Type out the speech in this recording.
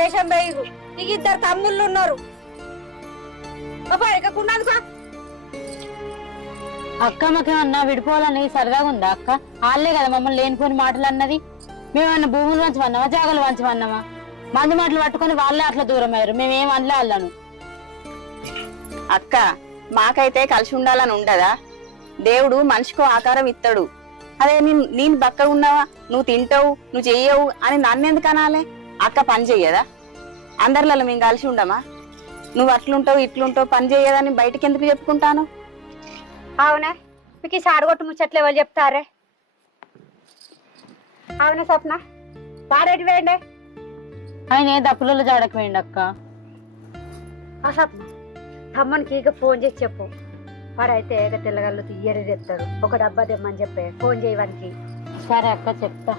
దేశం బయరు నీకు ఇద్దరు తమ్ముళ్ళు ఉన్నారు. అక్క మాకేమన్నా విడిపోవాలని సరదాగా ఉందా అక్క? వాళ్ళే కదా మమ్మల్ని లేనిపోని మాటలు అన్నది. మేమన్నా భూములు వంచమన్నామా, జాగలు వంచమన్నామా? మంది మాటలు పట్టుకొని వాళ్ళే అట్లా దూరం అయ్యారు. మేమేం అనలే వాళ్ళను. అక్క మాకైతే కలిసి ఉండాలని ఉండదా? దేవుడు మనిషికో ఆకారం ఇస్తాడు. అదే నేను బక్కగా ఉన్నావా, నువ్వు తింటావు, నువ్వు చెయ్యవు అని నన్నెందుకు అనాలే? అక్క పని చెయ్యదా? అందరిలో మేము కలిసి ఉండమా? నువ్వు అట్లుంటావు ఇట్లుంటావు పని చెయ్యదని బయటకి ఎందుకు చెప్పుకుంటాను? అవునా మీకు ఈ సాడగొట్టు ముచ్చట్లు ఎవరు చెప్తారే? అవునా స్వప్న వాడేటి వేయండి. ఆయన దప్పులలో జాడకు వేయండి అక్క. ఆ స్వప్న తమ్మనికి ఇక ఫోన్ చేసి చెప్పు. వాడైతే తెల్లగల్లు తీయరి తెస్తాడు. ఒక డబ్బా తెమ్మని చెప్పే ఫోన్ చేయడానికి. సరే అక్క చెప్తా.